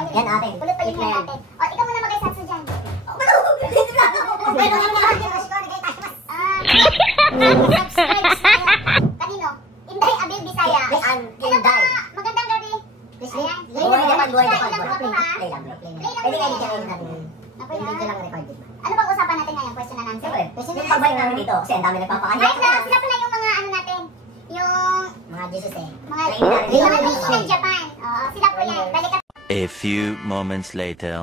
Yan ate. Pulot pa yung hair ate. O, ikaw muna mag-isatsu dyan. Kanino? Inday Abel Bisaya. Inday. Magandang gabi. Ayan. Buhay Japan. Pwede kayo dyan natin. Ano bang usapan natin ngayon? Question and answer? Yung pagbalik namin dito, kasi ang dami nagpapakahit. Sila pala yung mga ano natin. Yung Mga Jesus eh. mga nini ng Japan. Oo, sila po yan. Balik at A few moments later.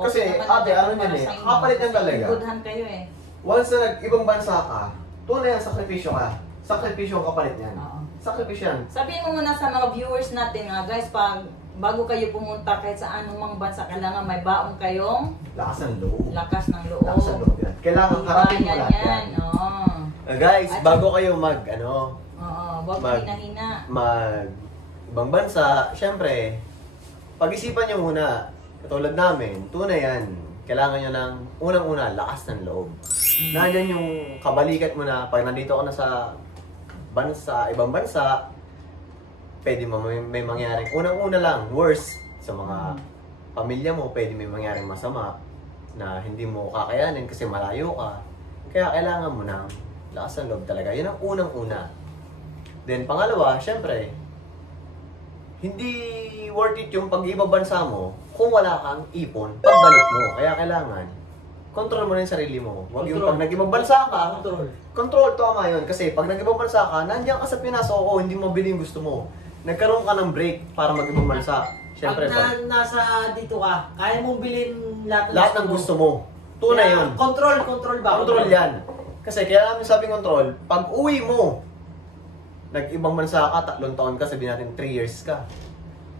Kasi ate, ano yan eh, kapalit yan talaga. Goodhan kayo eh. Once na nag-ibang bansa ka, tunay yan, sakripisyo ka. Sakripisyo ang kapalit yan. Oo. Sakripisyo yan. Sabihin mo muna sa mga viewers natin nga, guys, pag bago kayo pumunta kahit sa anumang bansa, kailangan may baong kayong Lakas ng loob. lakas ng loob. Lakas ng loob yan. Kailangan karating mo lahat yan. Oo. Guys, At- bago kayo Huwag Mag- hina-hina. ibang bansa, syempre, pag-isipan nyo muna. Katulad namin, tunay yan. Kailangan nyo ng unang-una, lakas ng loob. Nandyan yung kabalikat mo na pag nandito ka na sa bansa, ibang bansa, pwede may mangyaring unang-una lang, worse sa mga pamilya mo, pwede may mangyaring masama na hindi mo kakayanin kasi malayo ka. Kaya kailangan mo ng lakas ng loob talaga. Yun ang unang-una. Then pangalawa, syempre, hindi worth it yung pag-ibang bansa mo kung wala kang ipon pagbalik mo. Kaya kailangan, control mo na yung sarili mo. Huwag yung pag nag-ibang bansa ka, control, tama yun. Kasi pag nag-ibang bansa ka, nandiyan ka sa Pinas, oo, hindi mo mabili yung gusto mo. Nagkaroon ka ng break para mag-ibang bansa. Syempre, pag nasa dito ka, kaya mong bilhin lahat ng gusto mo. Tunay yun. Control ba? Control yan. Kasi kaya namin sabing control, pag uwi mo, nag-ibang bansa ka, 3 taon ka, sabihin natin 3 years ka.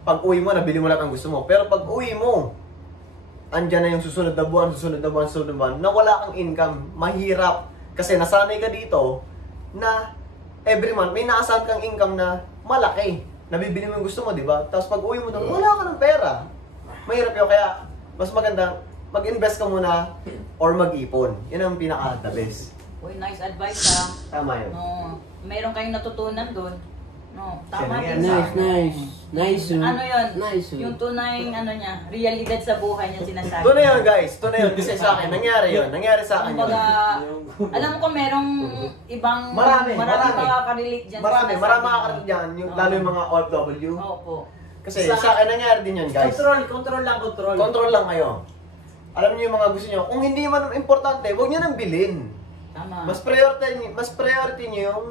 Pag uwi mo, nabili mo lahat ng gusto mo. Pero pag uwi mo, andyan na yung susunod na buwan, na wala kang income, mahirap. Kasi nasanay ka dito na every month may naasahan kang income na malaki. Nabibili mo yung gusto mo, di ba? Tapos pag uwi mo doon, wala ka ng pera. Mahirap yun, kaya mas maganda, mag-invest ka muna or mag-ipon. Yan ang pinaka-the best. Uy, nice advice ha. Tama yun. No, mayroon kayong natutunan doon. No, tama Siya din na sa yan. Nice. ano yun? Nice. Yung tunay ano niya, realidad sa buhay niya sinasabi. Ito na yun, guys. Ito na yun. Kasi sa akin, nangyari yun. Nangyari sa akin yun. Kumbaga, alam ko merong ibang Marami. makaka-relate dyan. Marami makakarating dyan. Lalo yung mga OFW. Opo. Kasi sa akin, nangyari din yun, guys. Control lang. Control lang kayo. Alam niyo yung mga gusto niyo. Kung hindi man importante, huwag niyo nang bilhin. Tama. Mas priority niyo yung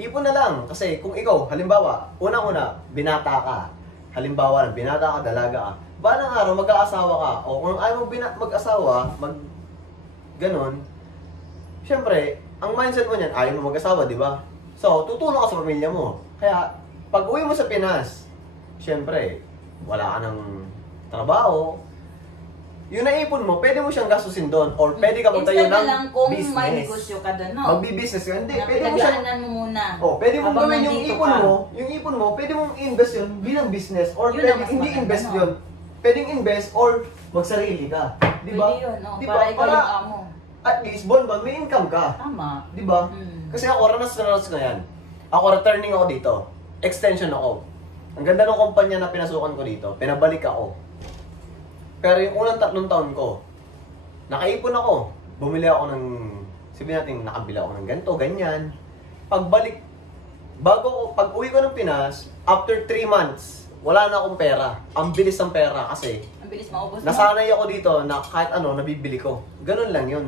ipon na lang. Kasi kung ikaw, halimbawa, unang-una, binata ka. Halimbawa, binata ka, dalaga ka. Balang araw, mag-aasawa ka. O kung ayaw mo mag-asawa, ganon. Siyempre, ang mindset mo niyan, ayaw mo mag-asawa, di ba? So, tutulong ka sa pamilya mo. Kaya, pag uwi mo sa Pinas, siyempre, wala ka ng trabaho. Yung naipon mo, pwede mo siyang gastusin doon. Or pwede ka magtayo Instead ng na lang kung business. may negosyo ka doon, no? Magbi-business ka. Hindi, Na pwede mo siyang... pinagdaanan mo muna. Oh, pwede mong Habang gawin yung nandito ipon ka. mo, pwede mong invest yun bilang business. Or Yun pwede ang mas hindi maganda, invest no? yun. Pwedeng invest or magsarili ka. Di ba? Pwede yun, no? Di Para ba? ikaw yung amo. At least, buwan-buwan, may income ka. Tama. Di ba? Hmm. Kasi ako, ranas ko yan. Ako, returning ako dito. Extension ako. Ang ganda ng kumpanya na pinasukan ko dito. Pinabalik ako. Pero yung unang 3 taon ko, nakaipon ako. Bumili ako ng, sabihin natin, nakabili ako ng ganito, ganyan. Pagbalik, pag uwi ko ng Pinas, after 3 months, wala na akong pera. Ang bilis ng pera kasi Ang bilis maubos mo. nasanay ako dito na kahit ano, nabibili ko. Ganun lang yun.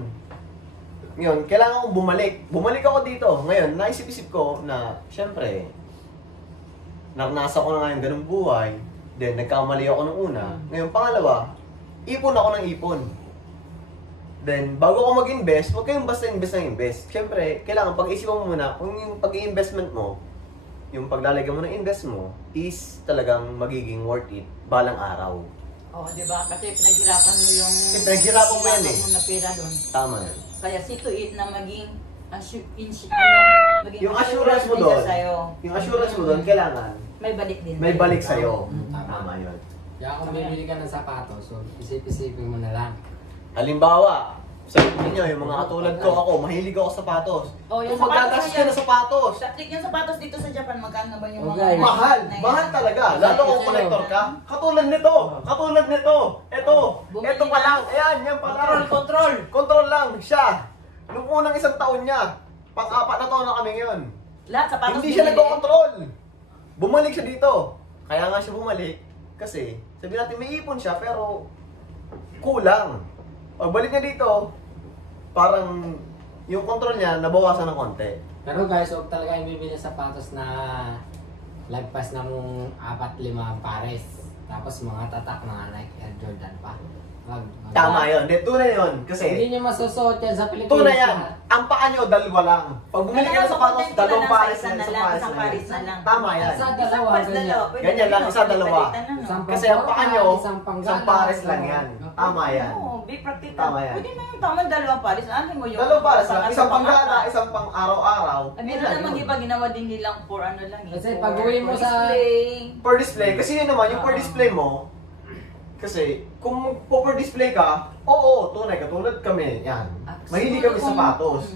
Ngayon, kailangan kong bumalik. Bumalik ako dito. Ngayon, naisip-isip ko na, syempre, naranasan ko na nga yung ganung buhay. Then, nagkamali ako nung una. Ngayon, pangalawa, ipon ako ng ipon. Then, bago ako mag-invest, huwag kayong basta invest ng invest. Syempre, kailangan pag-isipan mo muna kung yung pag-i-investment mo, yung paglalagay mo ng invest mo, is talagang magiging worth it balang araw. Oo, di ba? Kasi pinaghirapan mo yung... Pinaghirapan mo yan eh. mo na pera doon. Tama yan. Kaya see to it na maging... maging Yung assurance mo din doon, siya sa'yo. yung assurance mo doon, kailangan May balik din. may balik sa'yo. Tama. Tama yun. Kaya kung bibili ka ng sapatos, so isip-isipin mo na lang. Halimbawa, Sabihin niyo, yung mga katulad ko ako, mahilig ako sa sapatos. Oh, yung Kung magagastos sapatos ka na sapatos, Static yung sapatos dito sa Japan, magkano ba yung mga... Okay. mahal. na yan? Mahal talaga. Lalo kung collector ka. Katulad nito. Katulad nito. Ito. Bumili Ito pa na. lang. Ayan, yan pa lang. Control! Control lang siya. Nung unang isang taon niya, pang-apat na taon na kami ngayon. Lahat sapatos Hindi siya binili. nagko-control. Bumalik siya dito. Kaya nga siya bumalik. Kasi, sabi natin may ipon siya, pero kulang. Pagbalik niya dito, parang yung control niya nabawasan ng konti. Pero guys, huwag talaga yung bibili ng sapatos na lagpas ng 4-5 pares. Tapos mga tatak, mga Nike Air Jordan pa. Wag. Tama yun. Hindi, tunay yun. Hindi Kasi, nyo masusuot yan sa Pilipinas. tunay yan. Ang paa nyo, dalawa lang. Pag bumili ka ng sapatos, Kailangan dalawang sa pares isa lang. na Isang lang, pares isang lang. pares na lang. Tama yan. Isa, Isang dalawa, pares, ganyan. dalawa. Pwede Ganyan lang, dito, isa, dalawa. palitan, ano? Isang Kasi ang paa nyo, isang panggalang. isang pares lang yan. Tama yan. Oo, be practical. Tama yan. Pwede na yung tama, dalawang pares. Ano mo yung... Dalawang pares lang. pang- Isang pang- panggala, isang pang araw-araw. Ay, meron naman iba, ginawa din nilang for ano lang. Kasi for- pag uwi mo for sa- display. Per display, kasi yun naman, yung per display mo, kasi kung per display ka, oo, tunay, katulad kami, yan. Mahilig kami sa sapatos.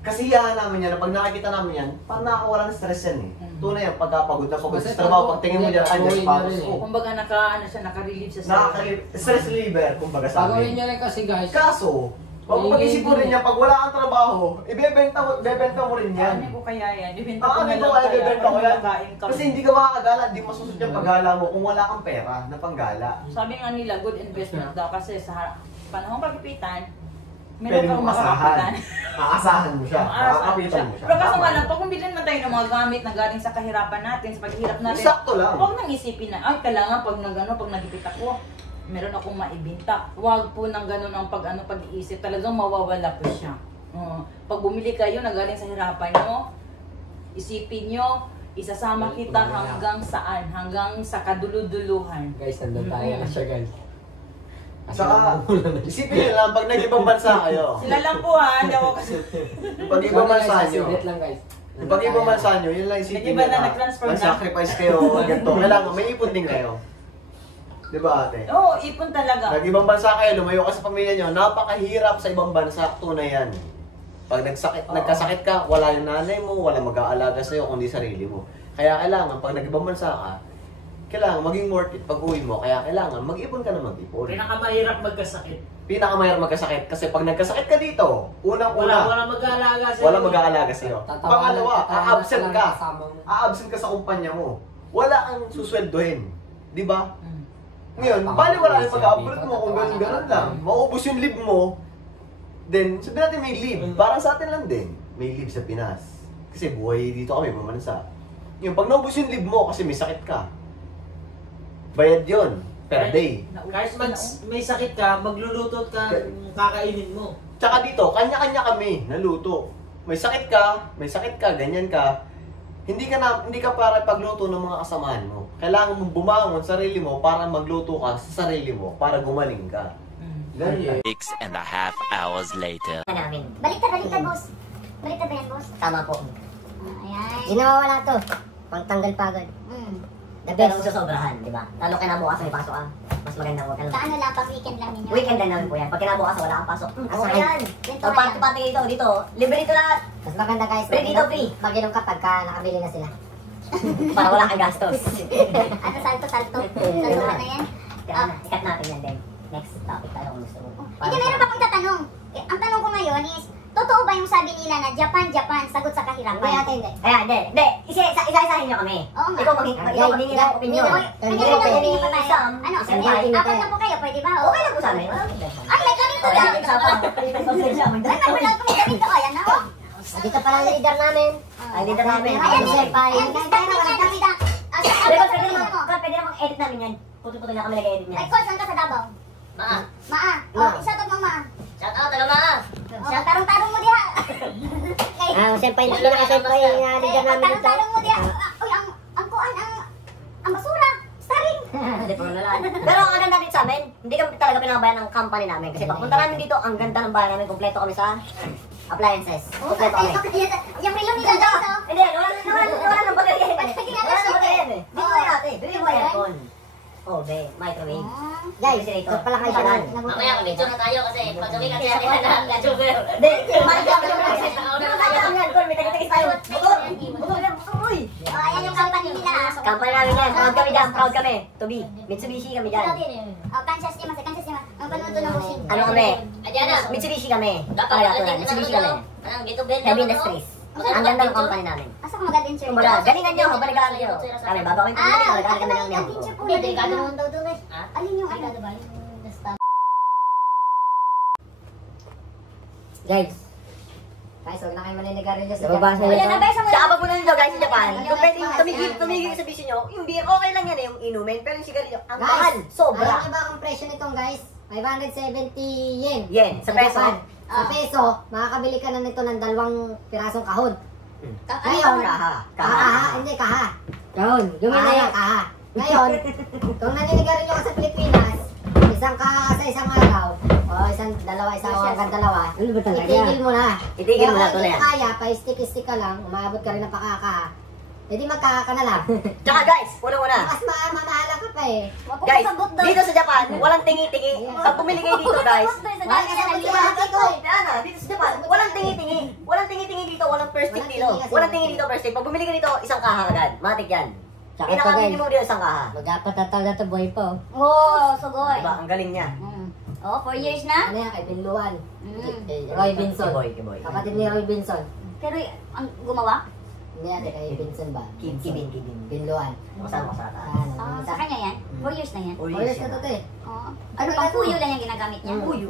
Kasiyahan namin yan, na pag nakikita namin yan, parang nakakawala ng stress yan eh. Tunay yan, pagkapagod na pagod Kasi sa trabaho, pag- pag tingin mo dyan, ay, Uwi may na sapatos rin eh. ko. Kumbaga naka-relieve sa Stress reliever, kumbaga sa Pagawin amin. nyo rin kasi guys. Kaso, pag mag-isip mo rin yan, pag wala kang trabaho, ibebenta mo rin yan. Ano ko kaya yan? Ibenta ko Ano na ko lang kaya kaya. ibebenta ko yan? Pagkain ka. Kasi hindi ka makakagala, hindi masusod yung paggala mo kung wala kang pera na panggala. Sabi nga nila, good investment daw kasi sa panahong pagpipitan, Pwede meron mo kang maasahan. makakapitan. Aasahan mo siya, makakapitan mo siya. Pero kaso Tama. nga lang, pag kumbilin man tayo ng mga gamit na galing sa kahirapan natin, sa paghihirap natin, Sakto lang. huwag nang isipin na, ay, kailangan pag pag nagipit ako, meron akong maibinta. Huwag po nang ganun ang pag-iisip. Talagang mawawala po siya. Pag bumili kayo na galing sa hirapan nyo, isipin nyo, isasama kita hanggang saan? Hanggang sa kaduluduluhan. Guys, nandun tayo na siya guys. Saka, isipin nyo lang, pag nag-ibang bansa kayo, Sila lang po ha, hindi ako kasi. pag ibang bansa nyo, Sulit lang guys. pag ibang bansa nyo, yun lang isipin Nag-iba nyo na, na, nag-transfer na. mag-sacrifice kayo, ganito. Kailangan, may ipon din kayo. Di ba ate? Oo, ipon talaga. Nag-ibang bansa kayo, lumayo ka sa pamilya nyo, napakahirap sa ibang bansa, tunay yan. Pag nagkasakit ka, wala yung nanay mo, wala mag-aalaga sa'yo, kundi sarili mo. Kaya kailangan, pag nag-ibang bansa ka, kailangan maging worth it pag uwi mo, kaya kailangan mag-ipon ka na mag-ipon. Pinakamahirap magkasakit. Pinakamahirap magkasakit kasi pag nagkasakit ka dito, unang-una, Wala mag-aalaga sa'yo. wala mag-aalaga sa'yo. Pangalawa, tatawanan a-absent lang ka. kasama mo. A-absent ka sa kumpanya mo. Wala kang susweldohin. Di ba? Mm. Ngayon, bali wala yung pag-abroad mo kung ganun-ganun lang. Maubos yung leave mo, then sabi natin may leave. Parang sa atin lang din, may leave sa Pinas. Kasi buhay dito kami, pumansa. Yung pag naubos yung leave mo kasi may sakit ka, bayad yon per day. Kahit may sakit ka, magluluto ka, kakainin mo. Tsaka dito, kanya-kanya kami naluto. May sakit ka, ganyan ka. Hindi ka para pagluto ng mga kasamahan mo. Kailangan mong bumangon sarili mo para magluto ka sa sarili mo, para gumaling ka. Ganyan. 6.5 hours later. namin. Baliktad, boss. Baliktad ba yan, boss? Tama po. Ayan. Hindi na mawala to. Pangtanggal pagod. Pero best. susobrahan, di ba? Lalo kinabukasan may pasok ka. Mas maganda huwag ka Sa lang. ano lang, pag weekend lang ninyo. Weekend din namin po yan. Pag kinabukasan wala kang pasok. Okay Asahan. yan. Yan to, Pag ayan. pati dito, libre dito lahat. Mas maganda guys, Free dito, free. mag-inom ka pagka nakabili na sila. Para wala kang gastos. Ano, salto. Saltuhan na yan. Kaya na, ikat natin yan din. Next topic tayo kung gusto mo. Hindi, meron pa akong tatanong. Ang tanong ko ngayon is, totoo ba yung sabi nila na Japan, sagot sa kahirapan? Hindi ate, hindi. Kaya, hindi. Isa-isahin nyo kami. Oo nga. Ikaw maghingi ng opinion. Hindi naman opinion pa tayo. Ano, Isang sabi, bahay. apat na po kayo, pwede ba? Okay lang po sa amin. Wala akong problema. Ay, may ganito lang. Ay, wala akong ganito. Ayan na, oh. Dito pala ang leader namin. Ay, leader namin. Ayan, Ang ayan. senpai. Ayan, Pwede naman edit namin yan. Puto-puto na kami nag-edit niya. Ay, Coach, saan ka sa Davao? Maa. Maa. Oh, isatot mo, Maa. Shout out, taga Maa. Oh, tarong-tarong mo diha. Ang senpai, pinaka-senpai na leader namin dito. Tarong-tarong mo diha. Uy, ang kuan, ang basura. Staring. Hindi po na lang. Pero ang ganda dito sa amin, hindi kami talaga pinabayan ng company namin. Kasi pagpunta namin dito, ang ganda ng bahay namin. Kompleto kami sa appliances. Oh, Kompleto kami. yung relo nila dito. Hindi, wala nang baterya. Wala nang baterya eh. Dito na ate. Dito yung aircon. Oh, be, microwave. Guys, ito pala kayo na. Mamaya, picture na tayo kasi pag kami kasi na YouTuber. Hindi, maligaw ka naman kasi nauna na tayo. Yan, Col, may tagitigis tayo. Motor! Motor yan, motor, uy! Ayan yung company nila. Company namin yan. Proud kami dyan, proud kami. To be. Mitsubishi kami dyan. Kansas Yamase. Ang panuto ng busin. Ano kami? Mitsubishi kami. Mitsubishi kami. Heavy Industries. Ang ganda ng company namin. Asa ka mag-adventure? Kumbaga, galingan nyo, habang nag-aaral nyo. Kami, bago kami pumili, nag-aaral kami ng adventure po na din. Alin yung ano? Guys, huwag na kayo maninigarilyo sa Japan. Ayan, nabesa mo. Tsaka pag muna nyo guys sa Japan, kung pwede tumigil sa bisyo nyo, yung beer, okay lang yan yung inumin, pero yung sigarilyo, ang mahal, sobra. Alam niyo ba ang presyo nitong guys? 570 yen. Yen, sa peso. Japan. Sa peso, makakabili ka na nito ng 2 pirasong kahon. Ngayon, Hindi, kaha. Kahon. Gumina yan, kaha. Ngayon, kung naninigarilyo ka sa Pilipinas, isang kaha sa isang araw, o isang hanggang dalawa, itigil mo na. Itigil mo na, tuloy yan. Kung kaya, pa-stick-stick ka lang, umabot ka rin ng pakakaha, hindi magkaka ka na lang. Tsaka guys, una-una. Mas mamahala ka pa eh. Guys, dito sa Japan, walang tingi-tingi. Pag bumili kayo dito guys, dito sa Japan, walang tingi-tingi. Walang tingi-tingi dito, walang first stick dito. Walang tingi dito, first stick. Pag bumili ka dito, isang kaha agad. Matik yan. Pinaka-minimum mo dito isang kaha. Mag-apat na taon na ito, boy po. Oh, sugoy. Diba? Ang galing niya. Oh, 4 years na? Ano yan, kay Binluan. Roy Binson. Kiboy. Kapatid ni Roy Binson. Pero ang gumawa? Hindi natin kay Binson ba? Kibin. Binluan. Masama. Sa kanya yan? 4 years na yan? 4 years na ito eh. Oh. Ano, pang puyo lang yung ginagamit niya? Puyo.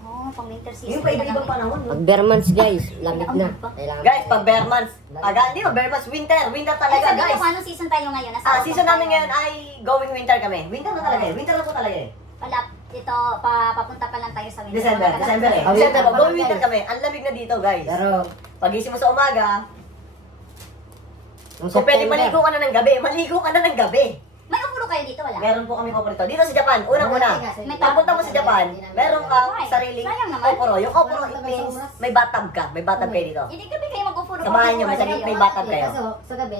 Oh, pang winter season. Yung pa ibang panahon. Pag bare months guys, lamig na. Guys, pag bare months, hindi ba bare months, winter talaga Sabi guys. ko, anong season tayo ngayon? Season namin ngayon ay going winter kami. Winter na talaga eh. Winter na po talaga eh. Wala, ito, papunta pa lang tayo sa winter. December eh. December po, going winter kami. Ang lamig na dito guys. Pero, Pagising mo sa umaga, kung pwede maligo ka na ng gabi. May upulo kayo dito, wala? Meron po kami oporo dito. Dito sa Japan, unang-una. Pagpunta mo sa Japan, meron kang sariling oporo. Yung oporo, it means may bathtub ka. May bathtub kayo dito. Hindi gabi kayo mag-upulo. Sa bahay nyo, may bathtub kayo. sa gabi,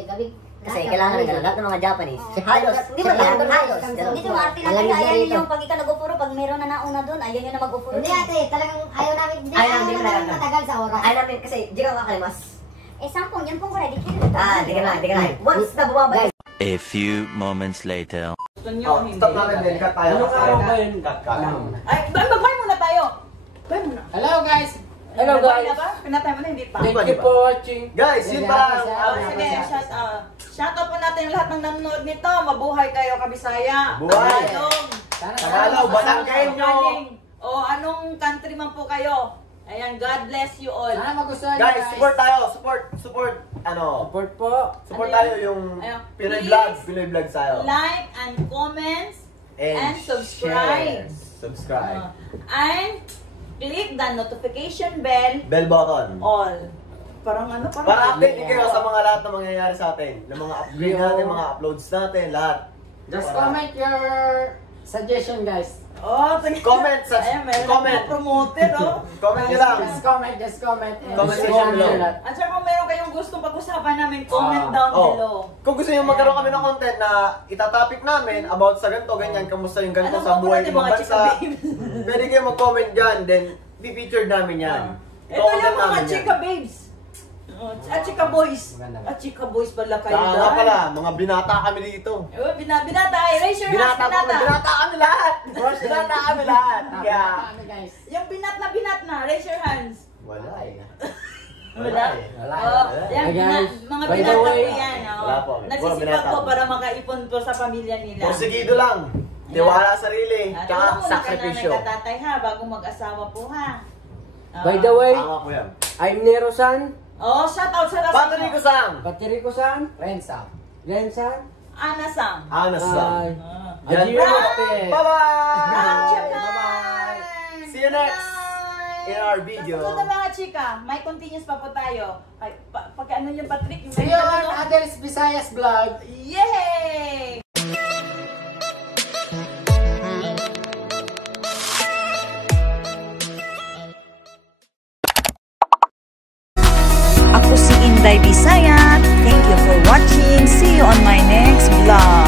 Kasi kailangan ng gano'n. Lahat ng mga Japanese. Halos, hindi ba lahat? Halos. Dito, arte na tayo. Ayan yung pag ikaw nag-upuro, pag meron na nauna doon, ayan yung na mag-upuro. Hindi ate, talagang ayaw namin matagal sa oras. Ayaw namin kasi, di ka makakalimas. Sampung, yun pong ready. Di ka na. Once na bumabalik. A few moments later. Gusto nyo, hindi. Stop namin din. Cut tayo. Anong araw ba yun? Cut. Ay, mag-bye muna tayo. Bye muna. Hello guys! Hello guys! Pinatay mo na, hindi pa. Thank you for watching. Guys, yun pa. Sige, shout out po natin lahat ng nanonood nito. Mabuhay kayo, Kabisaya. Buhay. Tagalog, Balangkenyo. O anong country man po kayo. Ayan, God bless you all. Sana magustuhan nyo Guys, support tayo. Support. Support po. Support Ano tayo yun? yung Ayun. Pinoy Please. Vlogs. Pinoy Vlogs tayo. Like and comments and share. subscribe. Subscribe. And click the notification bell Bell button. all. Parang ano, parang Para update din kayo sa mga lahat na mangyayari sa atin. Ng mga upgrade natin, mga uploads natin, lahat. Just comment your suggestion guys. Oh, Comment sa meron comment. mga promoted, oh. Comment nyo lang. Just comment. and Comment share section below. nyo. At saka kung meron kayong gustong pag-usapan namin, comment down below. Kung gusto nyo magkaroon kami ng content na itatopic namin about sa ganito, ganyan, kamusta yung ganito Anong sa buhay paborito ng mga bansa. chika babes? Pwede kayo mag-comment dyan, then be-featured namin yan. Ito yung mga namin yan. chika babes. At chika boys. Maganda ba? At chika boys pala kayo. Saka nga pala, mga binata kami dito. Binata, raise your hands, Binata kami lahat! Binata kami lahat! Kaya, Kami guys. Yung binat na, raise your hands. wala eh. Wala? Wala. Oh, yan, Hey, guys, mga by the binata way, po yan. Oh. wala po. Puro Nagsisipag binata. po para makaipon po sa pamilya nila. Porsigido lang. Tiwala sa sarili. At Tsaka alam mo na sakripisyo. ka na nagkatatay ha, bago mag-asawa po ha. By the way, Tama po yan. I'm Nero-san, Oh, shout out sa Pato Rico Sang! Patiriko-san, Rensa. Ren-san, Ana-sang. Anas Sang. Ah. Yan. Adios. Bye-bye! From Japan! Bye-bye! See you next in our video. Sa susunod na mga chika, may continuous pa po tayo. Pagka ano yung Patrick, yung See you on Adel's Visayas vlog. Yay! Ako si Inday Bisaya. Thank you for watching. See you on my next vlog.